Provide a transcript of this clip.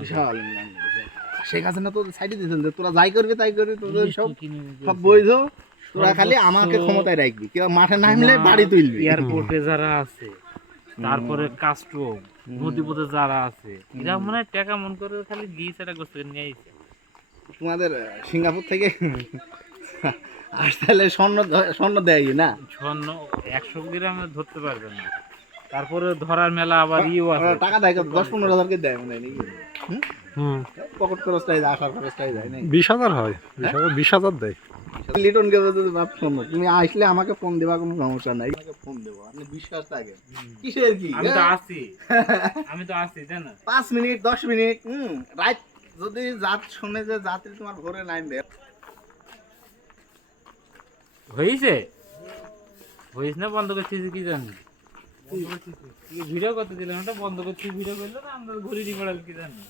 বিশাল শেখ হাসিনা তো সাইডে দিয়েছেন যে তোরা যাই করবি তাই করবি, তোদের সব বৈধ, তোরা খালি আমাকে ক্ষমতায় রাখবি, কেউ মাঠে নামলে বাড়ি তুলবি। এয়ারপোর্টে যারা আছে, তারপরে কাস্টম নদীপথে যারা আছে, এরা মানে টাকা মন করে খালি দিয়েছে, এটা গোস্ত নিয়ে আইছে। তোমাদের সিঙ্গাপুর থেকে আসলে স্বর্ণ দেয় না, স্বর্ণ 100 গ্রামে ধরতে পারবে না, তারপরে ধরার মেলা আবার ইও আছে, টাকা দেয় 10-15 হাজার কে দেয় মনে হয় নাকি? পকেট খরচটাই যায়, আসার খরচটাই যায় না, 20,000 হয়, 20,000 দেয়। লিটন কে যদি বাপ শোনো, তুমি আসলে আমাকে ফোন দেবা, কোনো সমস্যা নাই, আমাকে ফোন দেবো, আপনি বিশ্বাস থাকে কিসের কি, আমি তো আছি, আমি তো আছি জানো। 5 মিনিট 10 মিনিট রাত যদি জাত শুনে যে যাত্রী তোমার ভোরে নামবে, হয়েছে হয়েছে না, বন্ধ করছিস কি জানি, ভিডিও করতে দিলাম, ওটা বন্ধ করছিস, ভিডিও করলো না, আমরা ঘুরি পড়াল কি জানি।